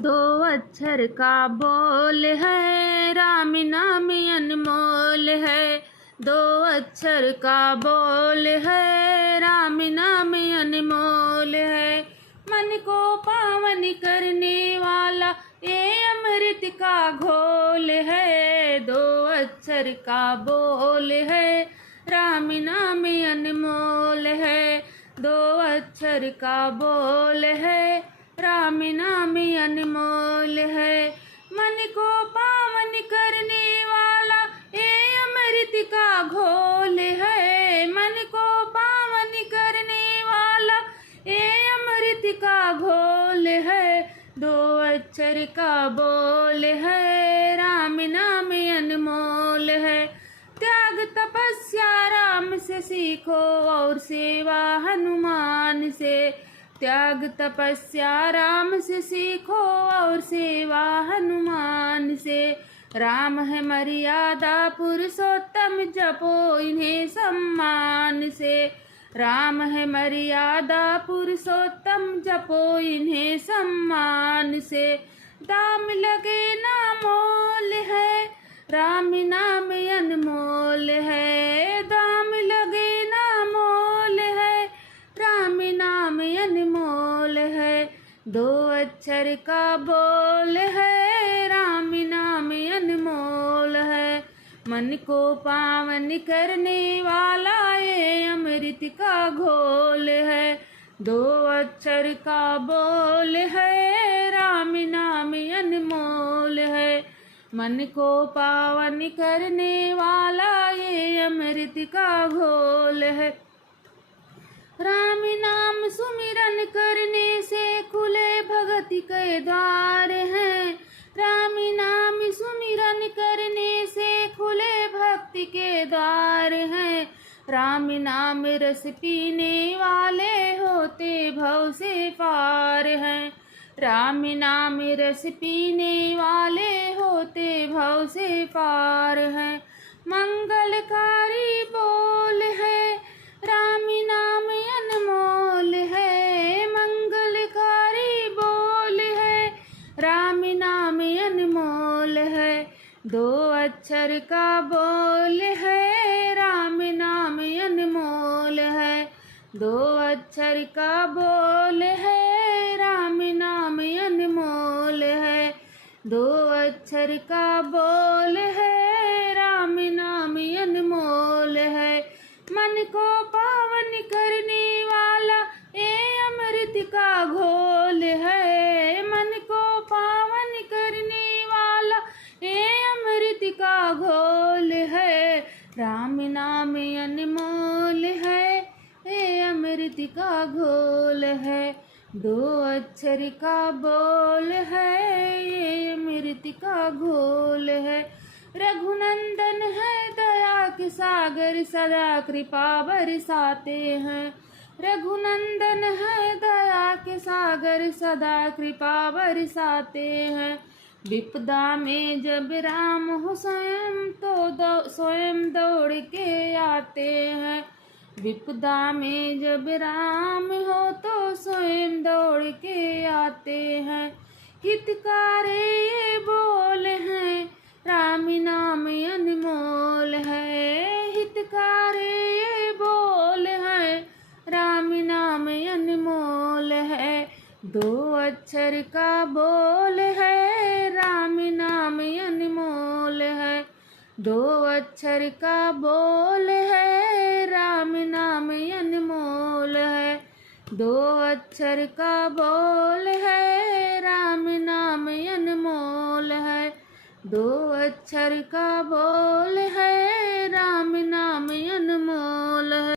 दो अक्षर का बोल है, राम नाम अनमोल है। दो अक्षर का बोल है, राम नाम अनमोल है। मन को पावन करने वाला ये अमृत का घोल है। दो अक्षर का बोल है, राम नाम अनमोल है। दो अक्षर का बोल है, राम नाम अनमोल है। मन को पावन करने वाला ये अमृत का घोल है। मन को पावन करने वाला ये अमृत का घोल है। दो अक्षर का बोल है, राम नाम अनमोल है। त्याग तपस्या राम से सीखो और सेवा हनुमान से। त्याग तपस्या राम से सीखो और सेवा हनुमान से। राम है मर्यादा पुरुषोत्तम, जपो इन्हें सम्मान से। राम है मर्यादा पुरुषोत्तम, जपो इन्हें सम्मान से। दाम लगे ना मोल है, राम नाम अनमोल है। दाम लगे ना मोल है, राम नाम अनमोल है। दो अक्षर का बोल है, राम नाम अनमोल है। मन को पावन करने वाला ये अमृत का घोल है। दो अक्षर का बोल है, राम नाम अनमोल है। मन को पावन करने वाला ये अमृत का घोल है। राम नाम सुमिरन करने से खुले भगति के द्वार हैं। राम नाम सुमिरन करने से खुले भक्ति के द्वार हैं। राम नाम रस पीने वाले होते भव से पार हैं। राम नाम रस पीने वाले होते भव से पार हैं। मंगलकारी बोल है, राम नाम अनमोल है। मंगलकारी बोल है, राम नाम अनमोल है। दो अक्षर का बोल है, राम नाम अनमोल है। दो अक्षर का बोल है, राम नाम अनमोल है। दो अक्षर का बोल है, राम नाम अनमोल है। मन को पावन करने वाला ये अमृत का घोल है। मन को पावन करने वाला ये अमृत का घोल है। राम नाम अनमोल है, ये अमृत का घोल है। दो अक्षर का बोल है, ये अमृत का घोल है। रघुनंदन है दया के सागर, सदा कृपा बरसाते हैं। रघुनंदन है दया के सागर, सदा कृपा बरसाते हैं। विपदा में जब राम हो स्वयं तो स्वयं दौड़ के आते हैं। विपदा में जब राम हो तो स्वयं दौड़ के आते हैं। हितकारे ये बोल हैं, राम नाम अनमोल है। हितकारे ये बोल है, राम नाम अनमोल है। दो अक्षर का बोल है, राम नाम अनमोल है। दो अक्षर का बोल है, राम नाम अनमोल है। दो अक्षर का बोल है, राम नाम अनमोल है। दो अक्षर का बोल है, राम नाम अनमोल है।